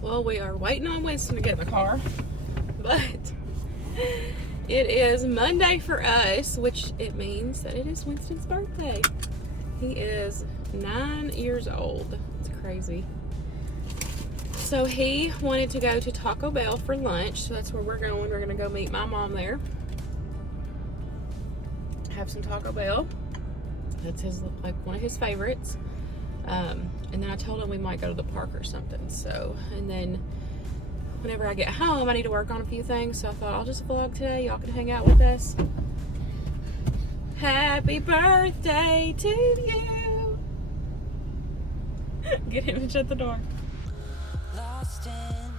Well, we are waiting on Winston to get in the car, but it is Monday for us, which it means that it is Winston's birthday. He is 9 years old. It's crazy. So he wanted to go to Taco Bell for lunch, so that's where we're going. We're going to go meet my mom there. Have some Taco Bell. That's his, like, one of his favorites. And then I told him we might go to the park or something. So, and then whenever I get home, I need to work on a few things. So I thought I'll just vlog today. Y'all can hang out with us. Happy birthday to you. Get him and shut the door. Lost in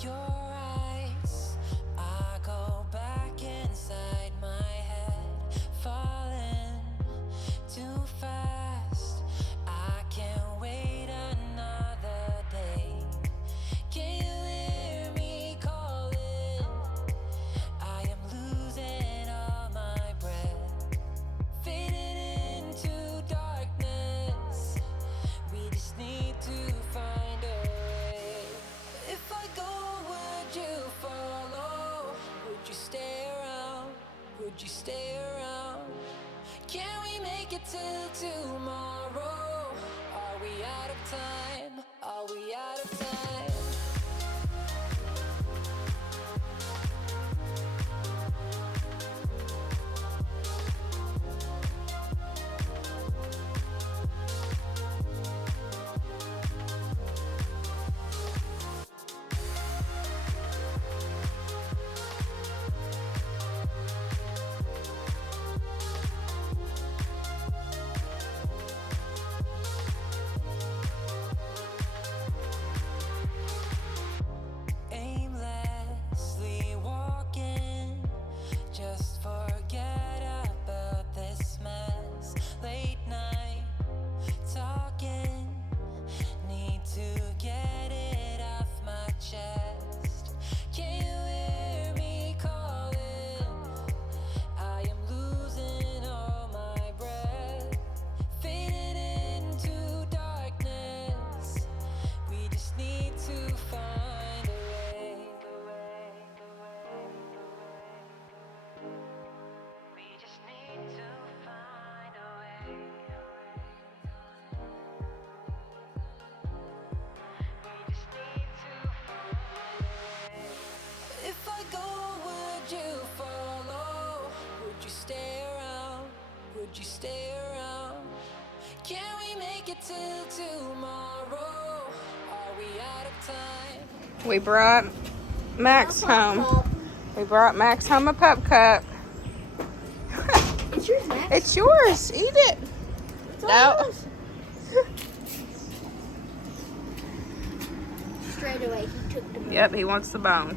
your eyes, I go back inside my head, falling too fast. I can't wait another day. Can you hear me calling? I am losing all my breath, fading into darkness. We just need to find a way. If I go, would you follow? Would you stay around? Would you stay around? Can we make it till tomorrow? Are we out of time? Are we out of time? Aimlessly walking, just forget about this mess. Late night talking, need to get it off my chest. Can you hear me calling? I am losing all my breath, fading into darkness. We just need to find a way. We just need to find a way. We just need to find a way. If I go, would you follow? Would you stay around? Would you stay around? Can we make it till tomorrow? Are we out of time? We brought Max home. We brought Max home a pup cup. It's yours, Max. It's yours. Eat it. It's all No. yours. Straight away, he took the bone. Yep, he wants the bone.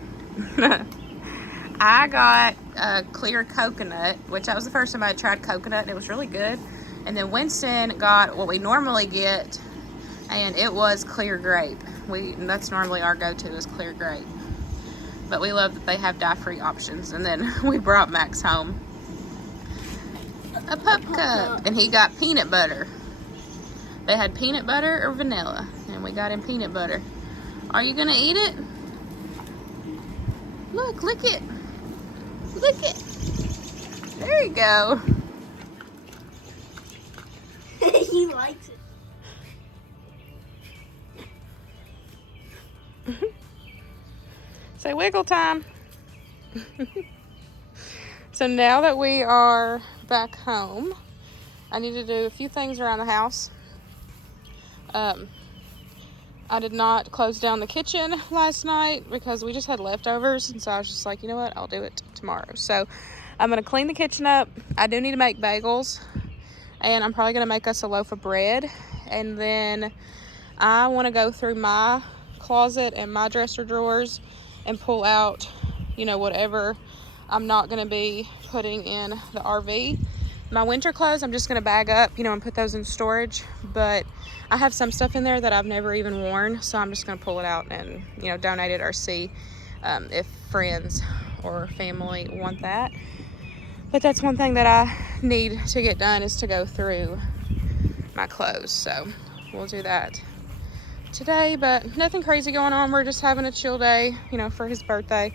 I got a clear coconut, which that was the first time I tried coconut, and it was really good. And then Winston got what we normally get, and it was clear grape. That's normally our go-to is clear grape. But we love that they have dye-free options. And then we brought Max home a pup cup, and he got peanut butter. They had peanut butter or vanilla, and we got him peanut butter. Are you gonna eat it? Look, lick it. Lick it. There you go. He likes it. Say wiggle time. So now that we are back home, I need to do a few things around the house. I did not close down the kitchen last night because we just had leftovers, and so I was just like, you know what, I'll do it tomorrow. So I'm gonna clean the kitchen up. I do need to make bagels, and I'm probably gonna make us a loaf of bread. And then I want to go through my closet and my dresser drawers and pull out, you know, whatever I'm not going to be putting in the RV. My winter clothes, I'm just going to bag up, you know, and put those in storage. But I have some stuff in there that I've never even worn, so I'm just going to pull it out and, you know, donate it or see if friends or family want that. But that's one thing that I need to get done, is to go through my clothes. So we'll do that today, but nothing crazy going on. We're just having a chill day, you know, for his birthday.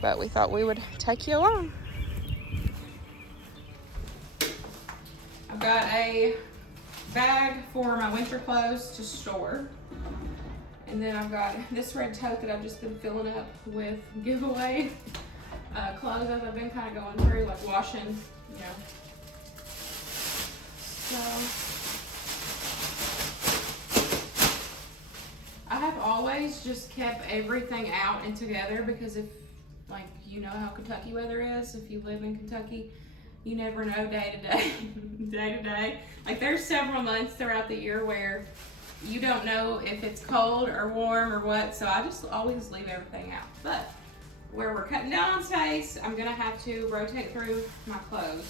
But we thought we would take you along. I've got a bag for my winter clothes to store. And then I've got this red tote that I've just been filling up with giveaway clothes as I've been kind of going through, like washing, you know. So I have always just kept everything out and together because if, like, you know how Kentucky weather is, if you live in Kentucky, you never know day to day, day to day. Like there's several months throughout the year where you don't know if it's cold or warm or what, so I just always leave everything out. But where we're cutting down on space, I'm gonna have to rotate through my clothes.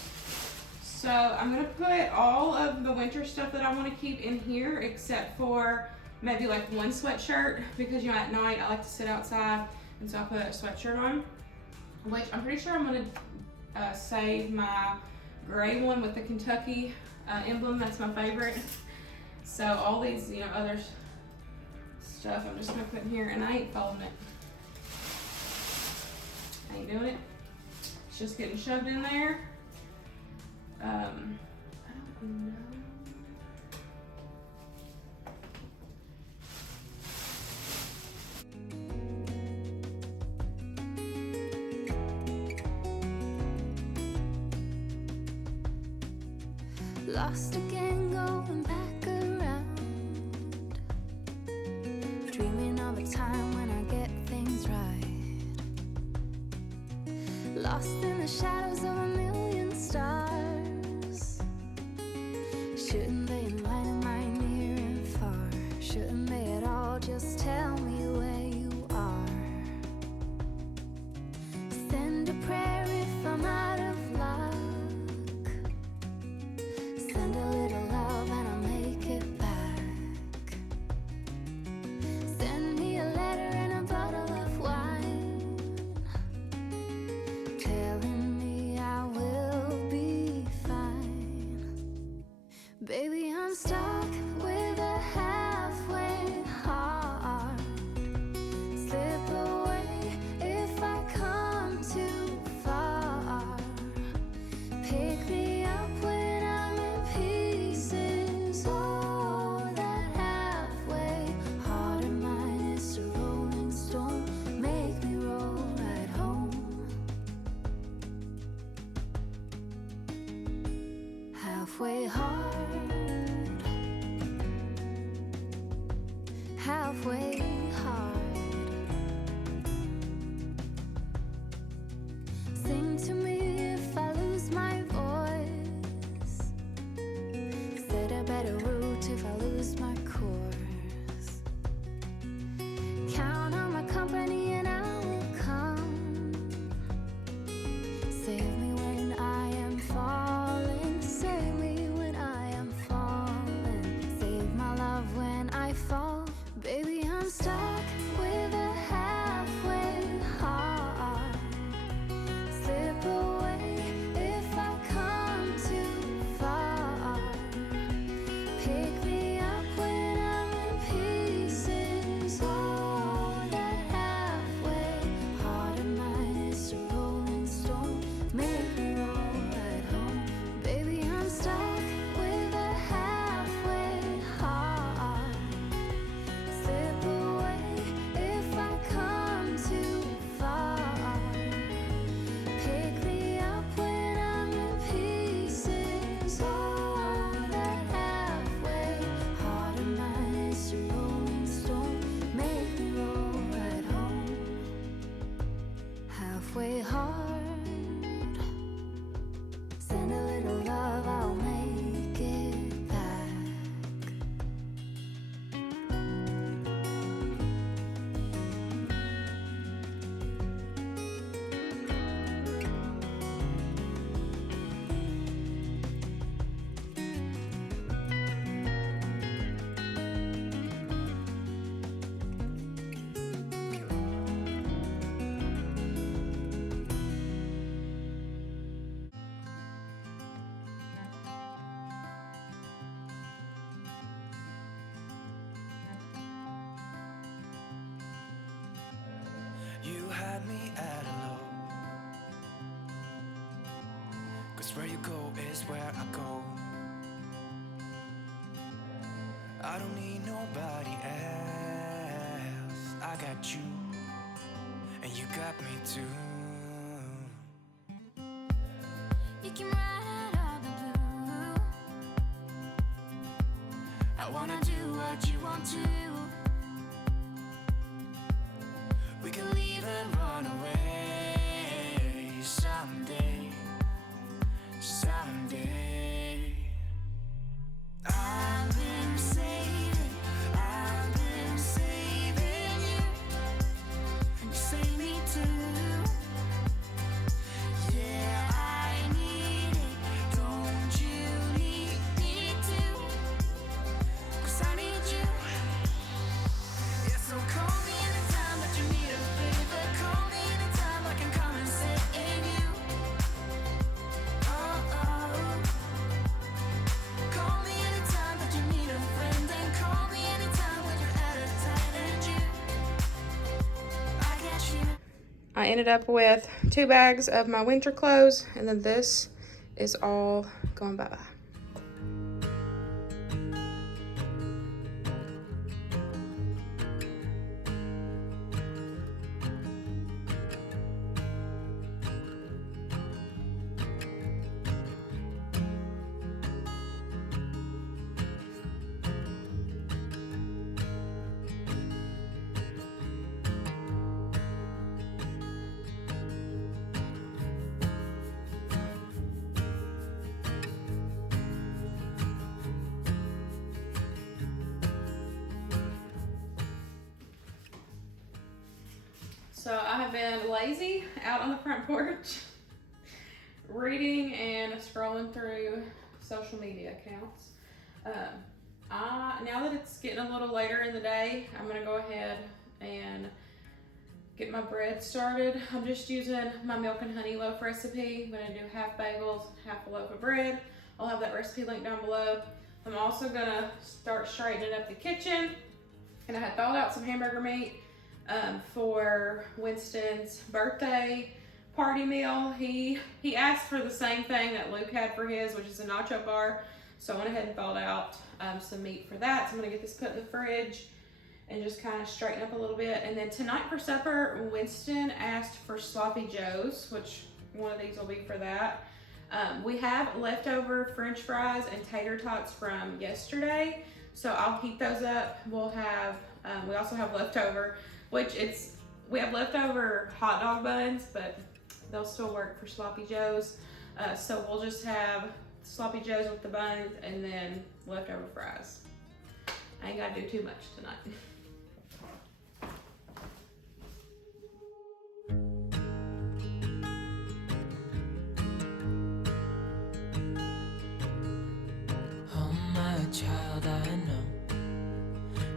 So I'm gonna put all of the winter stuff that I wanna keep in here except for maybe like one sweatshirt because, you know, at night I like to sit outside, and so I put a sweatshirt on, which I'm pretty sure I'm gonna save my gray one with the Kentucky emblem. That's my favorite. So all these, you know, other stuff I'm just gonna put in here, and I ain't folding it. I ain't doing it. It's just getting shoved in there. I don't know. Lost again, going back around, dreaming of a time when I get things right. Lost in the shadows of a million stars. Shouldn't they enlighten my near and far? Shouldn't they at all just tell me where you are? Send a prayer if I'm out of luck. Send a little love and I'll make it back. Send me a letter and a bottle of wine, telling me I will be fine. Baby, I'm stuck with a halfway heart. Slip away if I come too far. Pick me up when I'm in pieces. Oh, that halfway heart of mine is a rolling stone. Make me roll right home. Halfway hard, halfway hard. Sing to me if I lose my voice. Set a better route if I lose my course. Count on my company and I will come. Save me when I am falling. Save me when I am falling. Save my love when I fall. Baby, I'm stuck me at a low. 'Cause where you go is where I go. I don't need nobody else. I got you, and you got me too. You can ride all the blue. I wanna do what you want to. We can leave and run away someday, someday. I've been saving you. You save me too. Yeah, I need it. Don't you need me too? 'Cause I need you. Yeah, so Call me anytime that you need a favor. Call me anytime I can come and save you. Oh, oh. Call me anytime that you need a friend. And call me anytime when you're at a tight end. I got you. I ended up with 2 bags of my winter clothes, and then this is all going bye-bye. So I have been lazy out on the front porch, reading and scrolling through social media accounts. Now that it's getting a little later in the day, I'm gonna go ahead and get my bread started. I'm just using my milk and honey loaf recipe. I'm gonna do half bagels, half a loaf of bread. I'll have that recipe linked down below. I'm also gonna start straightening up the kitchen, and I had thawed out some hamburger meat for Winston's birthday party meal. He asked for the same thing that Luke had for his, which is a nacho bar. So I went ahead and thawed out some meat for that. So I'm gonna get this put in the fridge and just kind of straighten up a little bit. And then tonight for supper, Winston asked for sloppy joes, which one of these will be for that. We have leftover French fries and tater tots from yesterday, so I'll heat those up. We'll have, we also have leftover, we have leftover hot dog buns, but they'll still work for sloppy joes. So we'll just have sloppy joes with the buns and then leftover fries. I ain't gotta do too much tonight. Oh my child, I know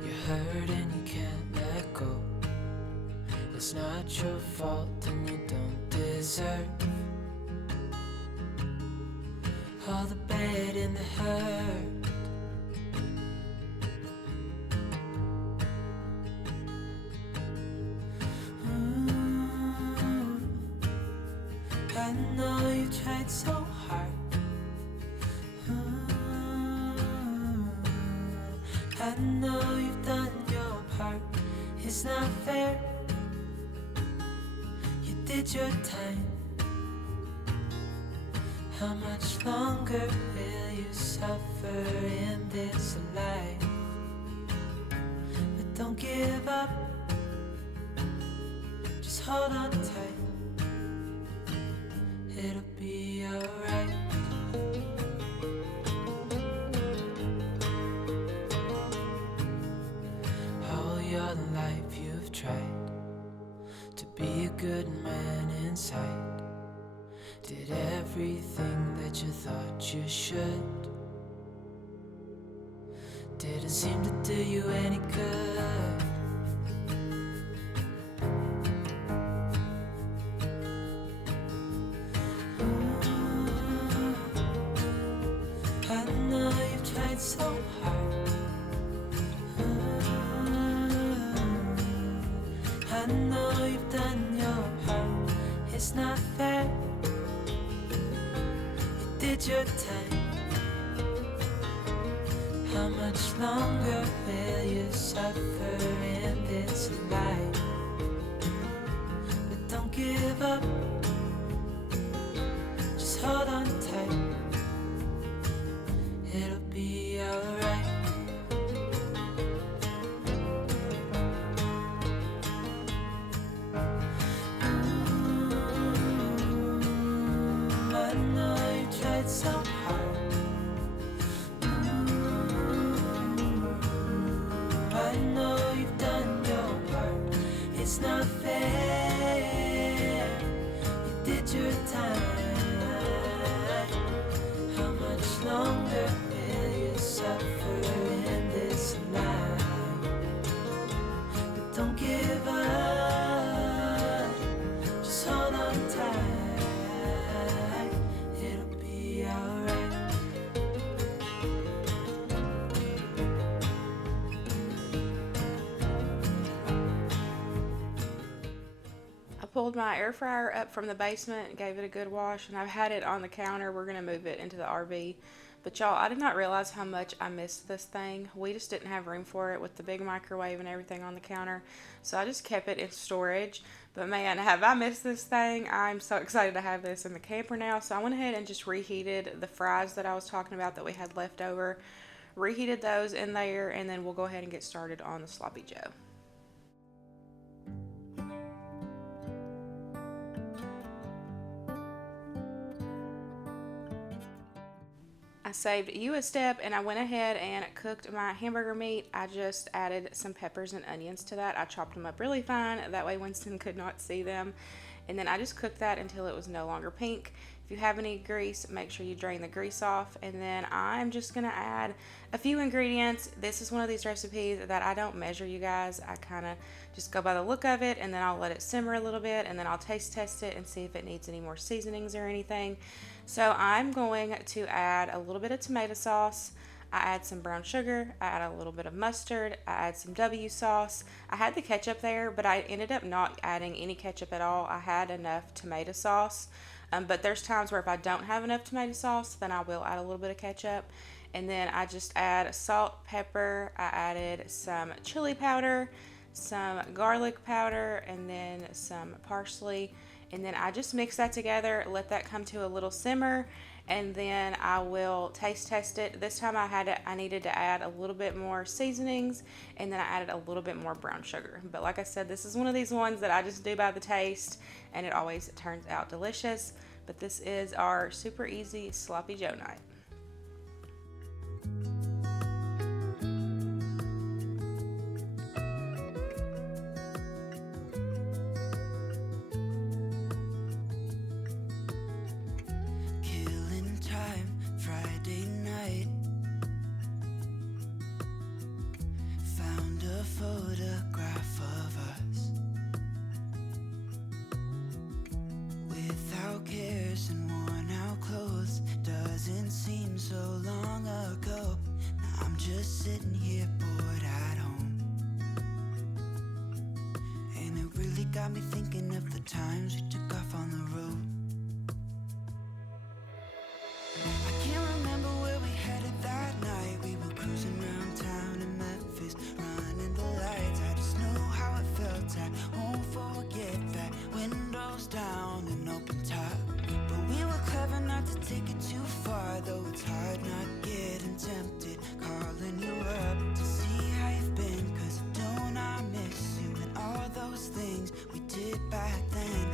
you're hurt and you can't let go. It's not your fault and you don't deserve all the bad and the hurt. I know you tried so hard. I know you've done your part. It's not fair. You did your time. How much longer will you suffer in this life? But don't give up. Just hold on tight. It'll be alright. All your life you've tried to be a good man inside. Did everything that you thought you should. Didn't seem to do you any good. I know you've tried so hard. I know you've done your part. did your time. How much longer will you suffer in this life? But don't give up, just hold on tight. It'll be alright. I know you tried so hard. I know you've done your part. It's not fair. You did your time. How much longer will you suffer in this life? But don't give up. Just hold on tight. It'll be alright. I pulled my air fryer up from the basement and gave it a good wash, and I've had it on the counter. We're going to move it into the RV. But y'all, I did not realize how much I missed this thing. We just didn't have room for it with the big microwave and everything on the counter. So I just kept it in storage. But man, have I missed this thing. I'm so excited to have this in the camper now. So I went ahead and just reheated the fries that I was talking about that we had left over. Reheated those in there, and then we'll go ahead and get started on the Sloppy Joe. I saved you a step, and I went ahead and cooked my hamburger meat. I just added some peppers and onions to that. I chopped them up really fine, that way Winston could not see them. And then I just cooked that until it was no longer pink. If you have any grease, make sure you drain the grease off. And then I'm just gonna add a few ingredients. This is one of these recipes that I don't measure, you guys. I kind of just go by the look of it, and then I'll let it simmer a little bit, and then I'll taste test it and see if it needs any more seasonings or anything. So I'm going to add a little bit of tomato sauce. I add some brown sugar, I add a little bit of mustard, I add some W sauce. I had the ketchup there, but I ended up not adding any ketchup at all. I had enough tomato sauce, but there's times where if I don't have enough tomato sauce, then I will add a little bit of ketchup. And then I just add salt, pepper, I added some chili powder, some garlic powder, and then some parsley. And then I just mix that together, let that come to a little simmer, and then I will taste test it. This time I needed to add a little bit more seasonings, and then I added a little bit more brown sugar. But like I said, this is one of these ones that I just do by the taste, and it always turns out delicious. But this is our super easy Sloppy Joe night. Killing time, Friday night. Found a photograph of us without cares and worn out clothes. Doesn't seem so long ago. Now I'm just sitting here bored at home, and it really got me thinking of the times we took off on the road. I can't remember where we headed that night. We were cruising around town in Memphis, running the lights. I just know how it felt. I won't forget that. Windows down and open top. But we were clever not to take it too far, though it's hard not getting tempted. Calling you up to see how you've been, 'cause don't I miss you and all those things we did back then.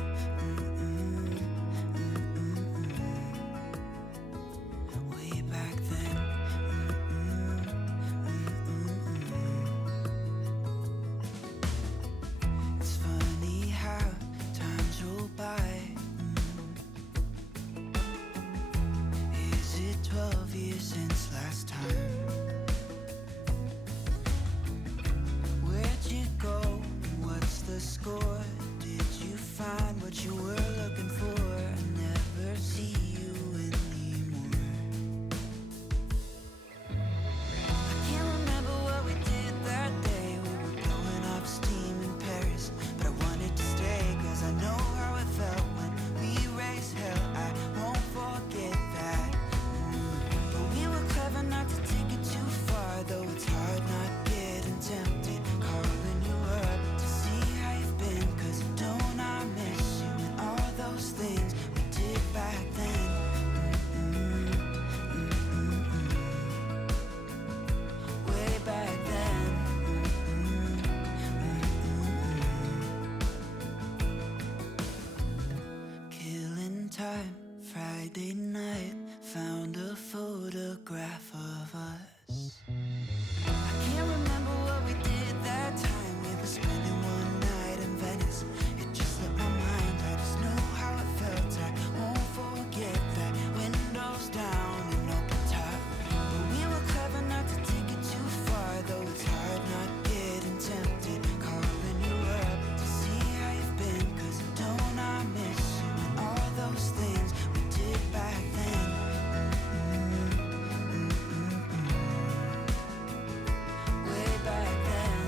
time, Friday night, found a photograph of us. I can't remember what we did that time. We were spending one night in Venice. It just slipped my mind. I just know how it felt. I won't forget that. Windows down and open top. But we were clever not to take it too far. Though it's hard not getting tempted. Calling you up to see how you've been. 'Cause don't I miss you and all those things we did back then. Way back then.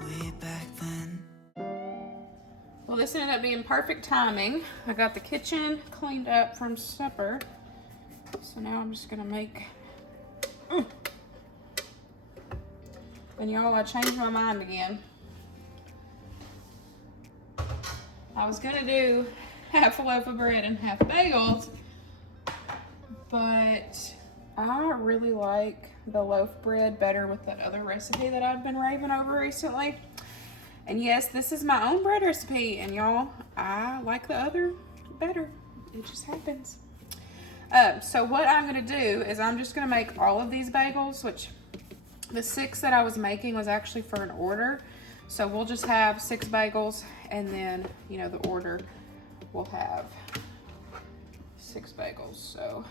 Way back then. Well, this ended up being perfect timing. I got the kitchen cleaned up from supper. So now I'm just gonna make, and y'all, I changed my mind again. I was gonna do half a loaf of bread and half bagels, but I really like the loaf bread better with that other recipe that I've been raving over recently. And yes, this is my own bread recipe, and y'all, I like the other better. It just happens. So what I'm gonna do is I'm just gonna make all of these bagels, which the 6 that I was making was actually for an order. So we'll just have 6 bagels, and then, you know, the order will have 6 bagels, so.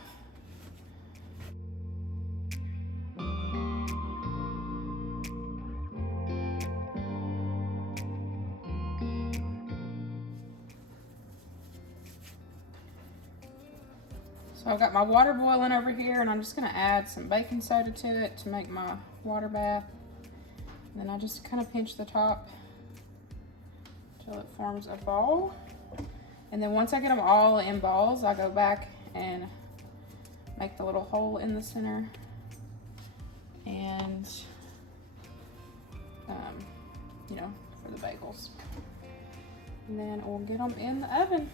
So I've got my water boiling over here, and I'm just gonna add some baking soda to it to make my water bath. And then I just kind of pinch the top till it forms a ball. And then once I get them all in balls, I go back and make the little hole in the center. And, you know, for the bagels. And then we'll get them in the oven.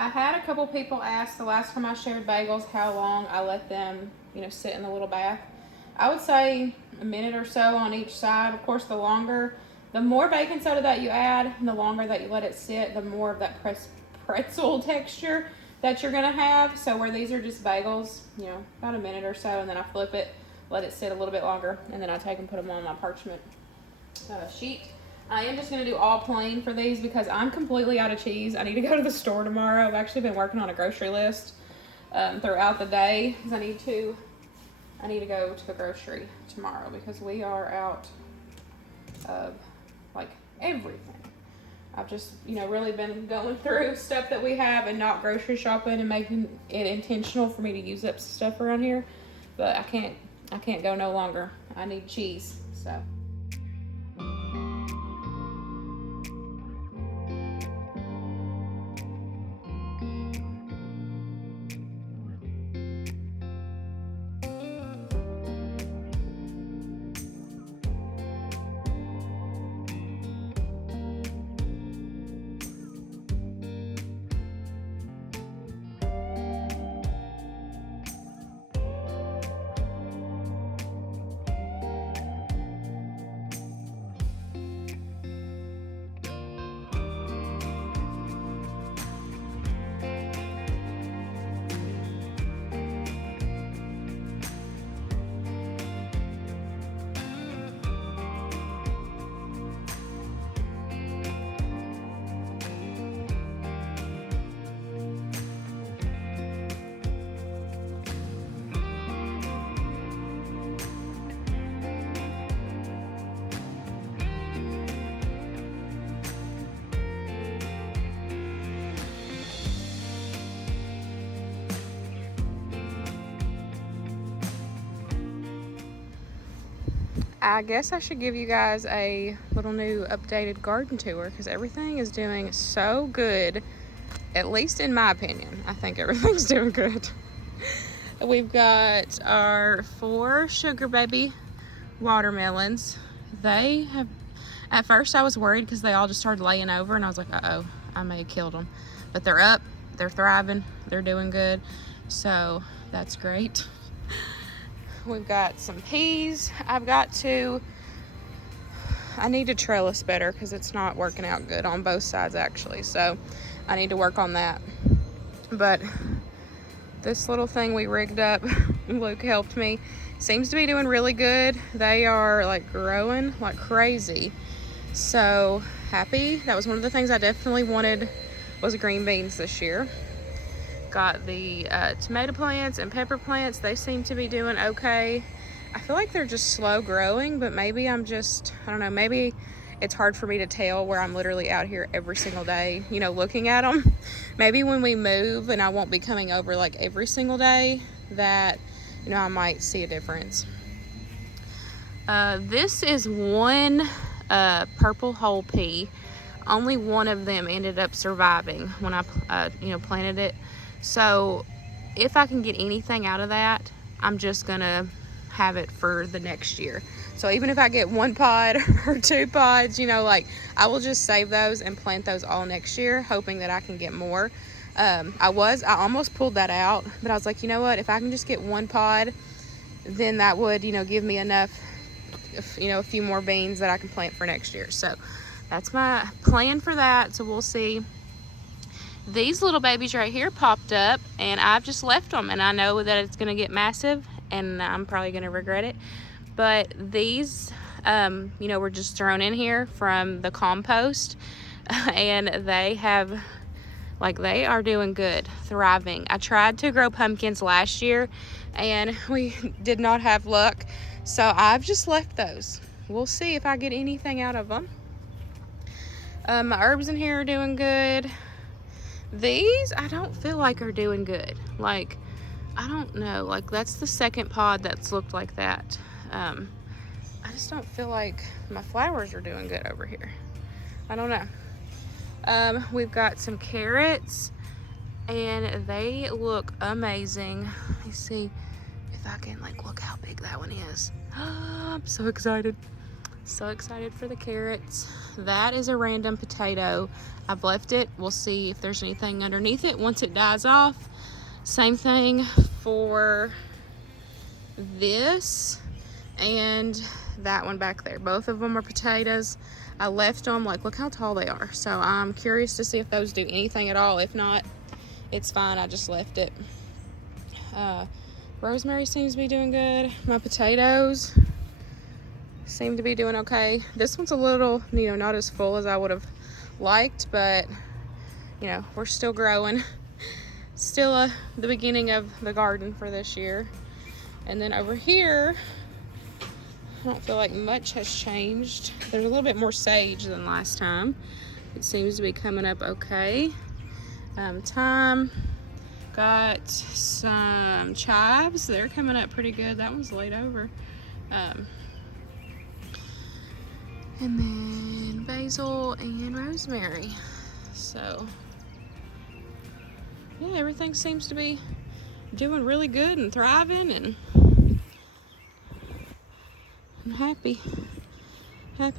I had a couple people ask the last time I shared bagels how long I let them, you know, sit in the little bath. I would say a minute or so on each side. Of course, the more baking soda that you add, and the longer that you let it sit, the more of that pretzel texture that you're gonna have. So where these are just bagels, you know, about a minute or so, and then I flip it, let it sit a little bit longer, and then I take and put them on my parchment sheet. I am just going to do all plain for these because I'm completely out of cheese. I need to go to the store tomorrow. I've actually been working on a grocery list throughout the day because I need to go to the grocery tomorrow because we are out of like everything. I've just, you know, really been going through stuff that we have and not grocery shopping and making it intentional for me to use up stuff around here. But I can't go no longer. I need cheese, so. I guess I should give you guys a little new updated garden tour because everything is doing so good, at least in my opinion. I think everything's doing good. We've got our 4 sugar baby watermelons. They have, at first I was worried because they all just started laying over and I was like, uh-oh, I may have killed them. But they're up, they're thriving, they're doing good. So that's great. We've got some peas. I need to trellis better because it's not working out good on both sides actually. So I need to work on that. But this little thing we rigged up, Luke helped me, seems to be doing really good. They are like growing like crazy. So happy. That was one of the things I definitely wanted was green beans this year. Got the tomato plants and pepper plants. They seem to be doing okay. I feel like they're just slow growing, but maybe I don't know, maybe it's hard for me to tell where I'm literally out here every single day, you know, looking at them. Maybe when we move and I won't be coming over like every single day, that, you know, I might see a difference. This is one purple whole pea. Only one of them ended up surviving when I, planted it. So if I can get anything out of that, I'm just gonna have it for the next year. So even if I get 1 pod or 2 pods, you know, like I will just save those and plant those all next year, hoping that I can get more. I almost pulled that out, but I was like, you know what, if I can just get 1 pod, then that would, you know, give me enough, you know, a few more beans that I can plant for next year. So that's my plan for that. So we'll see. These little babies right here popped up and I've just left them, and I know that it's going to get massive and I'm probably going to regret it. But these, were just thrown in here from the compost and they are doing good, thriving. I tried to grow pumpkins last year and we did not have luck. So I've just left those. We'll see if I get anything out of them. My herbs in here are doing good. These, I don't feel like are doing good. Like, I don't know. Like, that's the second pod that's looked like that. I just don't feel like my flowers are doing good over here. I don't know. We've got some carrots, and they look amazing. Let me see if I can, like, look how big that one is. I'm so excited. So excited for the carrots. That is a random potato. I've left it. We'll see if there's anything underneath it once it dies off. Same thing for this and that one back there. Both of them are potatoes. I left them, like, look how tall they are. So I'm curious to see if those do anything at all. If not, it's fine. I just left it. Rosemary seems to be doing good. My potatoes seem to be doing okay. This one's a little, not as full as I would have liked, but, we're still growing. Still the beginning of the garden for this year. And then over here, I don't feel like much has changed. There's a little bit more sage than last time. It seems to be coming up okay. Thyme. Got some chives. They're coming up pretty good. That one's laid over. And then basil and rosemary. So, yeah, everything seems to be doing really good and thriving, and I'm happy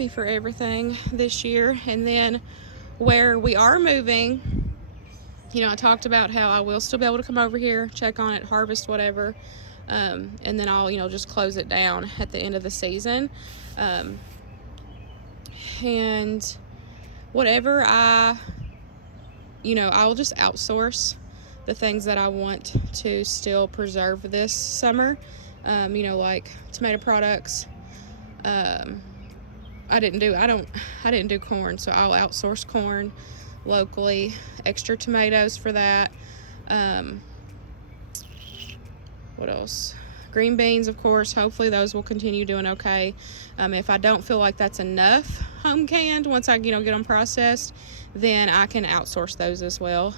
for everything this year. And then where we are moving, I talked about how I will still be able to come over here, check on it, harvest whatever, and then I'll, just close it down at the end of the season. And whatever I'll just outsource the things that I want to still preserve this summer. Like tomato products. I didn't do corn, so I'll outsource corn locally, extra tomatoes for that. What else? Green beans, of course. Hopefully those will continue doing okay. If I don't feel like that's enough home canned, once I get them processed, then I can outsource those as well.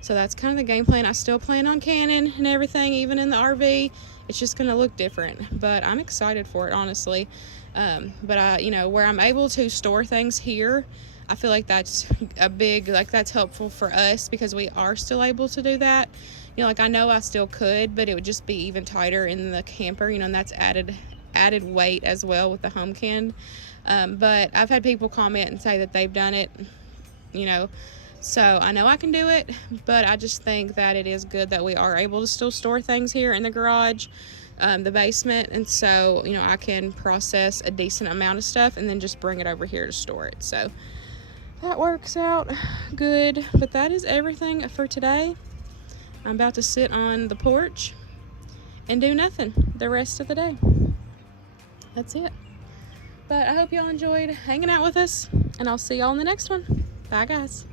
So that's kind of the game plan. I still plan on canning and everything, even in the RV. it's just going to look different. But I'm excited for it, honestly. But I, you know, where I'm able to store things here, I feel like that's a big, like, that's helpful for us because we are still able to do that. You know, like, I know I still could, but it would just be even tighter in the camper, you know, and that's added weight as well with the Homemaking. But I've had people comment and say that they've done it, you know, so I know I can do it, but I just think that it is good that we are able to still store things here in the garage, the basement, and so, you know, I can process a decent amount of stuff and then just bring it over here to store it. So that works out good. But that is everything for today. I'm about to sit on the porch and do nothing the rest of the day. That's it. But I hope y'all enjoyed hanging out with us, and I'll see y'all in the next one. Bye, guys.